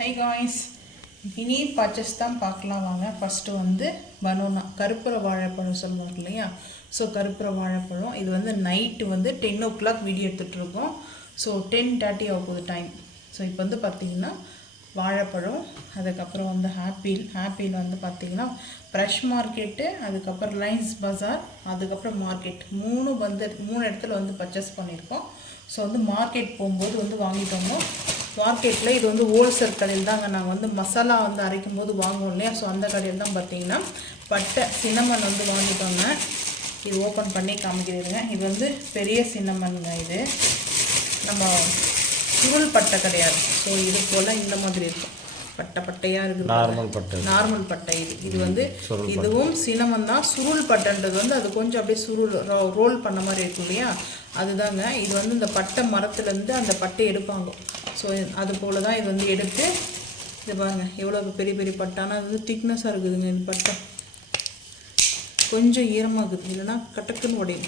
Hi guys, mini purchase தான் பார்க்கலாம் வாங்க. ஃபர்ஸ்ட் வந்து பனானா கருப்புற வாழைப்பழம் சொல்லுவாங்க இல்லையா. ஸோ கருப்புற வாழைப்பழம் இது வந்து நைட்டு வந்து 10 o'clock வீடியோ எடுத்துகிட்டு இருக்கோம். ஸோ 10:30 ஆகுது டைம். ஸோ இப்போ வந்து பார்த்தீங்கன்னா வாழைப்பழம், அதுக்கப்புறம் வந்து ஆப்பிள் வந்து பார்த்தீங்கன்னா ஃப்ரெஷ் மார்க்கெட்டு, அதுக்கப்புறம் ரிலையன்ஸ் பஜார், அதுக்கப்புறம் மார்க்கெட் மூணு இடத்துல வந்து பர்ச்சேஸ் பண்ணியிருக்கோம். ஸோ வந்து மார்க்கெட் போகும்போது வந்து வாங்கிட்டு வந்தோம். மார்க்கெட்டில் இது வந்து ஹோல்சேல் கடையில் தாங்க நாங்கள் வந்து மசாலா வந்து அரைக்கும் போது வாங்குவோம் இல்லையா. ஸோ அந்த கடையில் தான் பார்த்தீங்கன்னா பட்டை சின்னமன் வந்து வாங்கிட்டோங்க. இது ஓப்பன் பண்ணி காமிக்கிறதுங்க. இது வந்து பெரிய சின்னமனுங்க. இது நம்ம சுருள் பட்டை கிடையாது. ஸோ இது போல் இந்த மாதிரி இருக்கும், பட்டையாக இருக்குது, நார்மல் பட்டை. இது வந்து இதுவும் சினமன் தான். சுருள் பட்டைன்றது வந்து அது கொஞ்சம் அப்படியே சுருள் ரோல் பண்ண மாதிரி இருக்கும் இல்லையா, அதுதாங்க. இது வந்து இந்த பட்டை மரத்துலேருந்து அந்த பட்டை எடுப்பாங்க. ஸோ அது போல் தான் இது வந்து எடுத்து இது பாருங்கள் எவ்வளோ பெரிய பெரிய பட்டை. ஆனால் அது வந்து திக்னஸாக இருக்குதுங்க. இந்த பட்டை கொஞ்சம் ஈரமாக இருக்குது, இல்லைன்னா கட்டக்குன்னு உடையும்.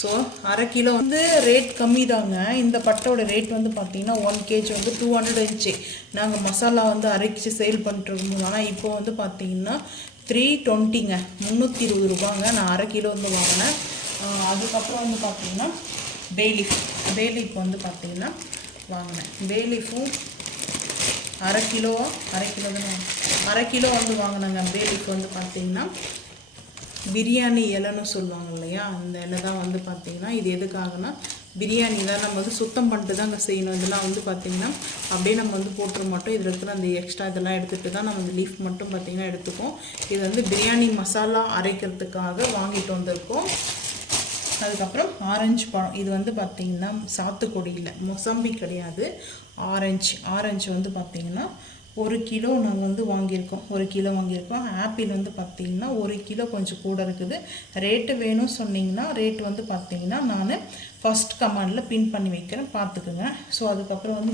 ஸோ அரை கிலோ வந்து ரேட் கம்மி தாங்க. இந்த பட்டோட ரேட் வந்து பார்த்திங்கன்னா 1 kg வந்து 200 இருந்துச்சு. நாங்கள் மசாலா வந்து அரைச்சி சேல் பண்ணிட்டுருக்கோம். ஆனால் இப்போ வந்து பார்த்திங்கன்னா 320ங்க, 320 ரூபாங்க. நான் அரை கிலோ வந்து வாங்கினேன். அதுக்கப்புறம் வந்து பார்த்திங்கன்னா பேலீஃப் வந்து பார்த்திங்கன்னா வாங்கினேன். பேலீஃபும் அரை கிலோ வந்து வாங்கினேங்க. பேலீஃப் வந்து பார்த்திங்கன்னா பிரியாணி இலைன்னு சொல்லுவாங்க இல்லையா, அந்த இலை தான் வந்து பார்த்திங்கன்னா இது எதுக்காகனா பிரியாணி தான் நம்ம வந்து சுத்தம் பண்ணிட்டு தான் அங்கே செய்யணும். இதெல்லாம் வந்து பார்த்திங்கன்னா அப்படியே நம்ம வந்து போட்டுற மாட்டோம். இதில் இருக்கிற அந்த எக்ஸ்ட்ரா இதெல்லாம் எடுத்துகிட்டு தான் நம்ம இந்த லீஃப் மட்டும் பார்த்திங்கன்னா எடுத்துப்போம். இது வந்து பிரியாணி மசாலா அரைக்கிறதுக்காக வாங்கிட்டு வந்திருக்கோம். அதுக்கப்புறம் ஆரஞ்சு பழம், இது வந்து பார்த்திங்கன்னா சாத்துக்குடியில் மொசம்பி கிடையாது, ஆரஞ்சு வந்து பார்த்திங்கன்னா 1 கிலோ நாங்கள் வந்து வாங்கியிருக்கோம். 1 கிலோ வாங்கியிருக்கோம். ஆப்பிள் வந்து பார்த்திங்கன்னா 1 கிலோ கொஞ்சம் கூட இருக்குது. ரேட்டு வேணும் சொன்னிங்கன்னா ரேட் வந்து பார்த்திங்கன்னா நான் ஃபஸ்ட் கமெண்டில் பின் பண்ணி வைக்கிறேன், பார்த்துக்குங்க. ஸோ அதுக்கப்புறம் வந்து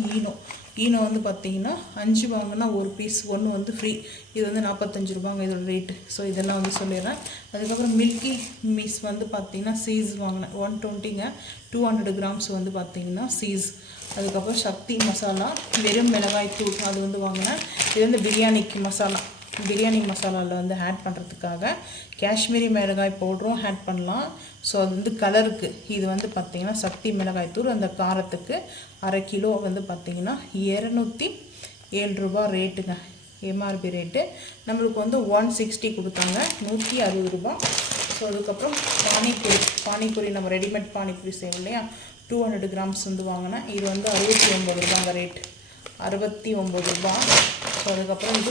ஈனோ வந்து பார்த்திங்கன்னா 5 வாங்கினா 1 பீஸ் 1 வந்து ஃப்ரீ. இது வந்து 45 ரூபாங்க இதோட ரேட்டு. ஸோ இதெல்லாம் வந்து சொல்லிடுறேன். அதுக்கப்புறம் மில்கி மிஸ் வந்து பார்த்திங்கன்னா சீஸ் வாங்கினேன் 120ங்க, 200 கிராம்ஸ் வந்து பார்த்திங்கன்னா சீஸ். அதுக்கப்புறம் சக்தி மசாலா வெறும் மிளகாய் தூள் அது வந்து வாங்கினேன். இது வந்து பிரியாணி மசாலாவில் வந்து ஆட் பண்ணுறதுக்காக காஷ்மீரி மிளகாய் பவுடரும் ஆட் பண்ணலாம். ஸோ அது வந்து கலருக்கு. இது வந்து பார்த்திங்கன்னா சக்தி மிளகாய் தூள் அந்த காரத்துக்கு அரை கிலோ வந்து பார்த்திங்கன்னா 207 ரூபா ரேட்டுங்க, எம்ஆர்பி ரேட்டு. நம்மளுக்கு வந்து 160 கொடுத்தாங்க, 160 ரூபா. ஸோ அதுக்கப்புறம் பானிபூரி நம்ம ரெடிமேட் பானிபூரி செய்வோம் இல்லையா, 200 கிராம்ஸ் வந்து வாங்கினேன். இது வந்து 69 ரூபாங்க ரேட், 69 ரூபா. ஸோ அதுக்கப்புறம் இது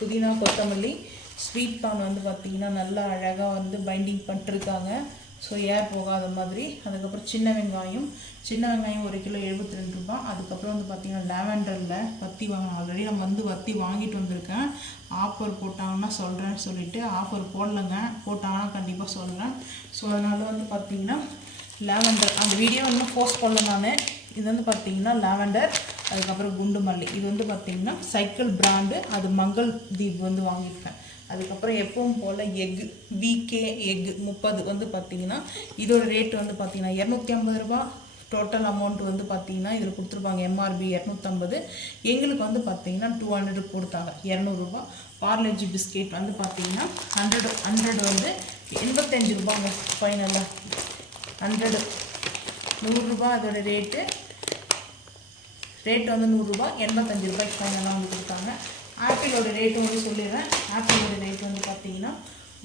புதினா கொத்தமல்லி ஸ்வீட் கார்ன் வந்து பார்த்திங்கன்னா நல்லா அழகாக வந்து பைண்டிங் பண்ணிட்டுருக்காங்க. ஸோ ஏர் போகாத மாதிரி. அதுக்கப்புறம் சின்ன வெங்காயம் 1 கிலோ 72 ரூபா. அதுக்கப்புறம் வந்து பார்த்திங்கன்னா லாவெண்டரில் வத்தி வாங்கினேன். ஆல்ரெடி நம்ம வந்து வத்தி வாங்கிட்டு வந்திருக்கேன். ஆஃபர் போட்டாங்கன்னா சொல்கிறேன்னு சொல்லிவிட்டு ஆஃபர் போடலைங்க, போட்டாங்கன்னா கண்டிப்பாக சொல்கிறேன். ஸோ அதனால் வந்து பார்த்திங்கன்னா லாவெண்டர் அந்த வீடியோ இன்னும் போஸ்ட் பண்ணல நான். இது வந்து பார்த்திங்கன்னா லாவெண்டர், அதுக்கப்புறம் குண்டு மல்லி. இது வந்து பார்த்திங்கன்னா சைக்கிள் பிராண்டு, அது மங்கள் தீப் வந்து வாங்கியிருக்கேன். அதுக்கப்புறம் எப்பவும் போல் எக்கு விகே எக்கு 30 வந்து பார்த்திங்கன்னா இதோட ரேட்டு வந்து பார்த்திங்கன்னா 250 ரூபா. டோட்டல் அமௌண்ட் வந்து பார்த்திங்கன்னா இதில் கொடுத்துருப்பாங்க எம்ஆர்பி 250. எங்களுக்கு வந்து பார்த்திங்கன்னா 200 கொடுத்தாங்க, 200 ரூபா. பார்லேஜி பிஸ்கெட் வந்து பார்த்திங்கன்னா 100 வந்து 85 ரூபாங்க ஃபைனலாக. 100 ரூபா அதோட ரேட்டு வந்து 100 ரூபா, 85 ரூபாய்க்கு ஃபைனலாக வந்து கொடுத்தாங்க. ஆப்பிளோட ரேட்டு வந்து சொல்லிடுறேன். ஆப்பிளோட ரேட் வந்து பார்த்திங்கன்னா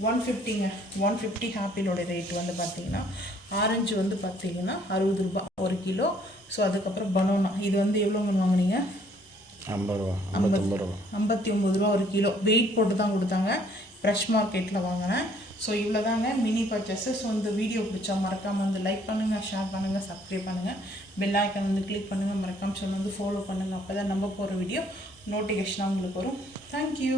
150ங்க, 150 ஆப்பிளோட ரேட்டு வந்து பார்த்திங்கன்னா. ஆரஞ்சு வந்து பார்த்திங்கன்னா 60 ரூபா 1 கிலோ. ஸோ அதுக்கப்புறம் பனானா இது வந்து எவ்வளோங்க வாங்கினீங்க, 59 ரூபா 1 கிலோ. வெயிட் போட்டு தான் கொடுத்தாங்க, ஃப்ரெஷ் மார்க்கெட்டில் வாங்கினேன். ஸோ இவ்வளோ தாங்க மினி பர்ச்சேஸு. ஸோ இந்த வீடியோ பிடிச்சா மறக்காமல் வந்து லைக் பண்ணுங்கள், ஷேர் பண்ணுங்கள், சப்ஸ்கிரைப் பண்ணுங்கள், பெல் ஐக்கான் வந்து கிளிக் பண்ணுங்கள், மறக்காமல் வந்து ஃபாலோ பண்ணுங்கள். அப்போ தான் நம்ம போகிற வீடியோ நோட்டிஃபிகேஷனாக உங்களுக்கு வரும். தேங்க்யூ.